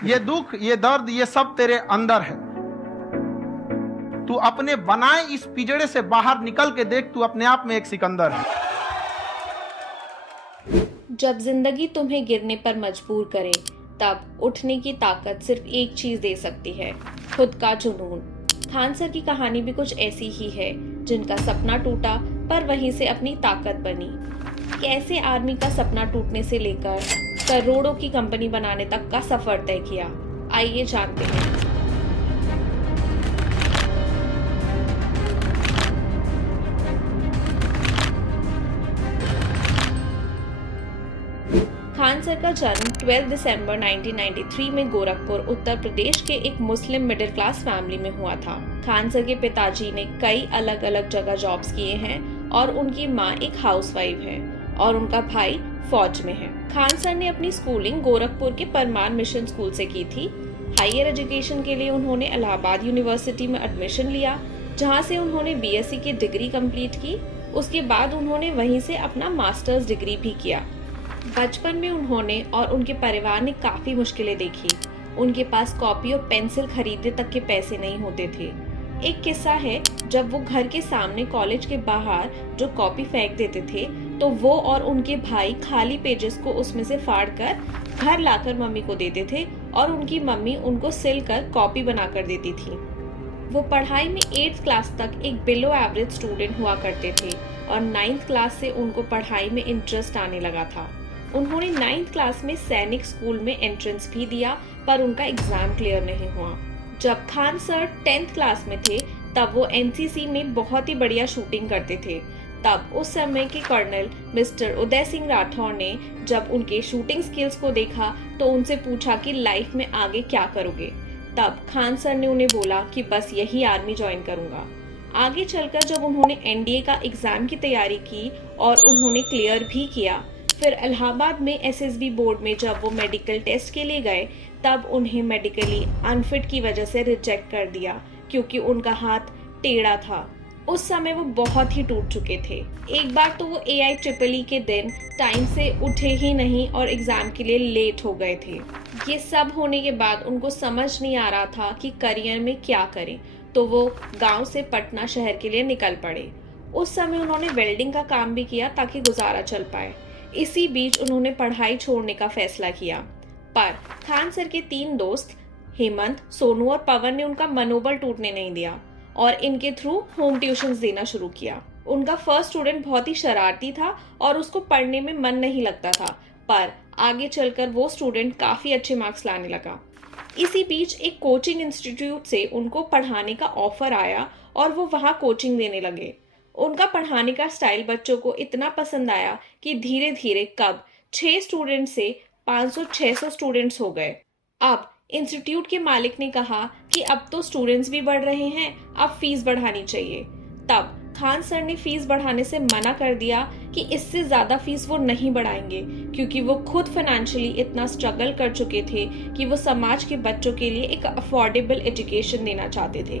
ये दुख, ये दर्द, ये सब तेरे अंदर है। तू अपने बनाए इस पिंजड़े से बाहर निकल के देख, तू अपने आप में एक सिकंदर है। जब जिंदगी तुम्हें गिरने पर मजबूर करे, तब उठने की ताकत सिर्फ एक चीज दे सकती है, खुद का जुनून। खान सर की कहानी भी कुछ ऐसी ही है, जिनका सपना टूटा पर वहीं से अपनी ताकत बनी। कैसे आर्मी का सपना टूटने से लेकर करोड़ों की कंपनी बनाने तक का सफर तय किया, आइए जानते हैं। खान सर का जन्म 12 दिसंबर 1993 में गोरखपुर, उत्तर प्रदेश के एक मुस्लिम मिडिल क्लास फैमिली में हुआ था। खान सर के पिताजी ने कई अलग अलग जगह जॉब्स किए हैं और उनकी माँ एक हाउसवाइफ है और उनका भाई फौज में है। खान सर ने अपनी स्कूलिंग गोरखपुर के परमान मिशन स्कूल से की थी। हायर एजुकेशन के लिए उन्होंने इलाहाबाद यूनिवर्सिटी में एडमिशन लिया, जहाँ से उन्होंने बीएससी की डिग्री कंप्लीट की। उसके बाद उन्होंने वहीं से अपना मास्टर्स डिग्री भी किया। बचपन में उन्होंने और उनके परिवार ने काफी मुश्किलें देखी। उनके पास कॉपी और पेंसिल खरीदने तक के पैसे नहीं होते थे। एक किस्सा है, जब वो घर के सामने कॉलेज के बाहर जो कॉपी फेंक देते थे, तो वो और उनके भाई खाली पेजेस को उसमें से फाड़कर घर लाकर मम्मी को देते थे और उनकी मम्मी उनको सिल कर कॉपी बना कर देती थी। वो पढ़ाई में 8th क्लास तक एक बिलो एवरेज स्टूडेंट हुआ करते थे और 9th क्लास से उनको पढ़ाई में इंटरेस्ट आने लगा था। उन्होंने 9th क्लास में सैनिक स्कूल में एंट्रेंस भी दिया, पर उनका एग्जाम क्लियर नहीं हुआ। जब खान सर 10th क्लास में थे, तब वो एनसीसी में बहुत ही बढ़िया शूटिंग करते थे। तब उस समय के कर्नल मिस्टर उदय सिंह राठौर ने जब उनके शूटिंग स्किल्स को देखा, तो उनसे पूछा कि लाइफ में आगे क्या करोगे। तब खान सर ने उन्हें बोला कि बस यही आर्मी ज्वाइन करूंगा। आगे चलकर जब उन्होंने एनडीए का एग्जाम की तैयारी की और उन्होंने क्लियर भी किया, फिर इलाहाबाद में एसएसबी बोर्ड में जब वो मेडिकल टेस्ट के लिए गए, तब उन्हें मेडिकली अनफिट की वजह से रिजेक्ट कर दिया, क्योंकि उनका हाथ टेढ़ा था। उस समय वो बहुत ही टूट चुके थे। एक बार तो वो AIEEE के दिन टाइम से उठे ही नहीं और एग्जाम के लिए लेट हो गए थे। ये सब होने के बाद उनको समझ नहीं आ रहा था कि करियर में क्या करें, तो वो गांव से पटना शहर के लिए निकल पड़े। उस समय उन्होंने वेल्डिंग का काम भी किया ताकि गुजारा चल पाए। इसी बीच उन्होंने पढ़ाई छोड़ने का फैसला किया, पर खान सर के 3 दोस्त हेमंत, सोनू और पवन ने उनका मनोबल टूटने नहीं दिया और इनके थ्रू होम ट्यूशंस देना शुरू किया। उनका फर्स्ट स्टूडेंट बहुत ही शरारती था और उसको पढ़ने में मन नहीं लगता था, पर आगे चलकर वो स्टूडेंट काफी अच्छे मार्क्स लाने लगा। इसी बीच एक कोचिंग इंस्टीट्यूट से उनको पढ़ाने का ऑफर आया और वो वहाँ कोचिंग देने लगे। उनका पढ़ाने का स्टाइल बच्चों को इतना पसंद आया कि धीरे धीरे कब 6 स्टूडेंट से 500-600 स्टूडेंट्स हो गए। अब इंस्टीट्यूट के मालिक ने कहा कि अब तो स्टूडेंट्स भी बढ़ रहे हैं, अब फीस बढ़ानी चाहिए। तब खान सर ने फीस बढ़ाने से मना कर दिया कि इससे ज्यादा फीस वो नहीं बढ़ाएंगे, क्योंकि वो खुद फाइनेंशियली इतना स्ट्रगल कर चुके थे कि वो समाज के बच्चों के लिए एक अफोर्डेबल एजुकेशन देना चाहते थे।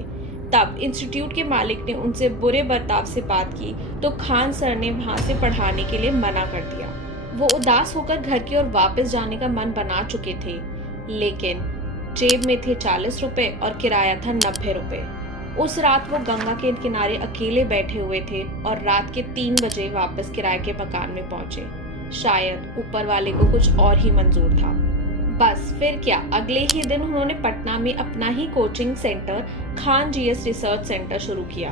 तब इंस्टीट्यूट के मालिक ने उनसे बुरे बर्ताव से बात की, तो खान सर ने वहां से पढ़ाने के लिए मना कर दिया। वो उदास होकर घर की ओर वापस जाने का मन बना चुके थे, लेकिन जेब में थे 40 रुपए और किराया था 90 रुपए। उस रात वो गंगा के किनारे अकेले बैठे हुए थे और रात के 3 बजे वापस किराए के मकान में पहुंचे। शायद ऊपर वाले को कुछ और ही मंजूर था। बस फिर क्या, अगले ही दिन उन्होंने पटना में अपना ही coaching centre Khan GS research centre शुरू किया।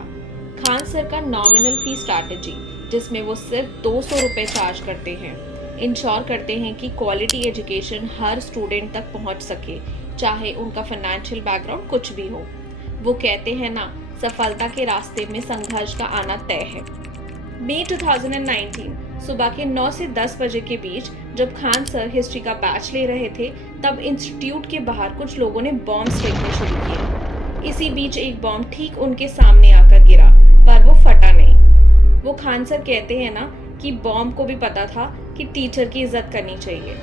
खान सर का नॉमिनल फी स्ट्रैटेजी, जिसमें वो सिर्फ 200 रुपए चार्ज करते हैं, इंश्योर करते हैं कि क्वालिटी एजुकेशन हर स्टूडेंट तक पहुंच सके, चाहे उनका फाइनेंशियल बैकग्राउंड कुछ भी हो। वो कहते हैं ना, सफलता के रास्ते में संघर्ष का आना तय है। मई 2019 सुबह के 9 से 10 बजे के बीच जब खान सर हिस्ट्री का बैच ले रहे थे, तब इंस्टीट्यूट के बाहर कुछ लोगों ने बॉम्ब फेंकने शुरू किए। इसी बीच एक बॉम्ब ठीक उनके सामने आकर गिरा, पर वो फटा नहीं। वो खान सर कहते हैं ना कि बॉम्ब को भी पता था कि टीचर की इज्जत करनी चाहिए।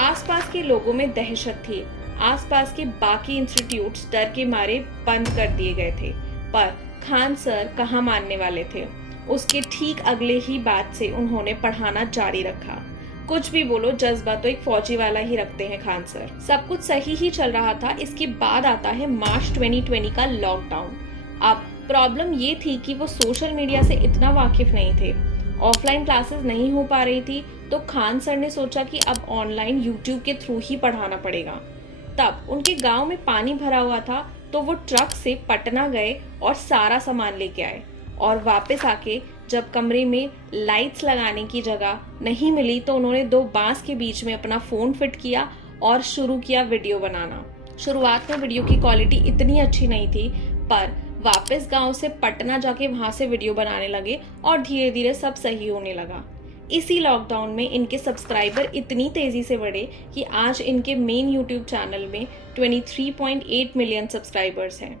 आसपास के लोगों में दहशत थी। आसपास के बाकी इंस्टीट्यूट्स डर के मारे बंद कर दिए गए थे, पर खान सर कहाँ मानने वाले थे। उसके ठीक अगले ही बात से उन्होंने पढ़ाना जारी रखा। कुछ भी बोलो, जज्बा तो एक फौजी वाला ही रखते हैं खान सर। सब कुछ सही ही चल रहा था। इसके बाद आता है मार्च 2020 का लॉकडाउन। अब प्रॉब्लम ये थी कि वो सोशल मीडिया से इतना वाकिफ नहीं थे, ऑफलाइन क्लासेस नहीं हो पा रही थी, तो खान सर ने सोचा कि अब ऑनलाइन यूट्यूब के थ्रू ही पढ़ाना पड़ेगा। तब उनके गांव में पानी भरा हुआ था, तो वो ट्रक से पटना गए और सारा सामान लेके आए, और वापस आके जब कमरे में लाइट्स लगाने की जगह नहीं मिली तो उन्होंने 2 बांस के बीच में अपना फ़ोन फिट किया और शुरू किया वीडियो बनाना। शुरुआत में वीडियो की क्वालिटी इतनी अच्छी नहीं थी, पर वापस गांव से पटना जाके वहां से वीडियो बनाने लगे और धीरे धीरे सब सही होने लगा। इसी लॉकडाउन में इनके सब्सक्राइबर इतनी तेजी से बढ़े कि आज इनके मेन यूट्यूब चैनल में 23.8 मिलियन सब्सक्राइबर्स हैं।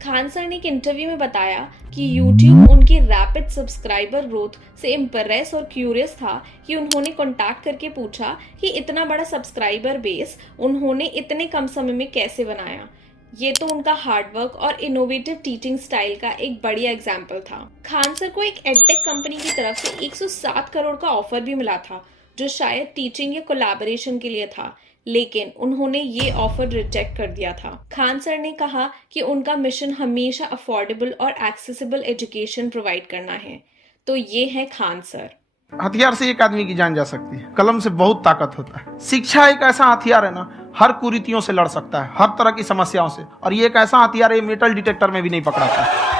खान सर ने एक इंटरव्यू में बताया कि YouTube उनके रैपिड सब्सक्राइबर ग्रोथ से इम्प्रेस और क्यूरियस था कि उन्होंने कॉन्टैक्ट करके पूछा कि इतना बड़ा सब्सक्राइबर बेस उन्होंने इतने कम समय में कैसे बनाया। ये तो उनका हार्डवर्क और इनोवेटिव टीचिंग स्टाइल का एक बढ़िया एग्जाम्पल था। खान सर को एक एडटेक कंपनी की तरफ से 107 करोड़ का ऑफर भी मिला था, जो शायद टीचिंग या कोलैबोरेशन के लिए था, लेकिन उन्होंने ये ऑफर रिजेक्ट कर दिया था। खान सर ने कहा कि उनका मिशन हमेशा अफोर्डेबल और एक्सेसिबल एजुकेशन प्रोवाइड करना है। तो ये है खान सर। हथियार से एक आदमी की जान जा सकती है, कलम से बहुत ताकत होता है। शिक्षा एक ऐसा हथियार है ना, हर कुरीतियों से लड़ सकता है, हर तरह की समस्याओं से, और ये एक ऐसा हथियार है मेटल डिटेक्टर में भी नहीं पकड़ाता।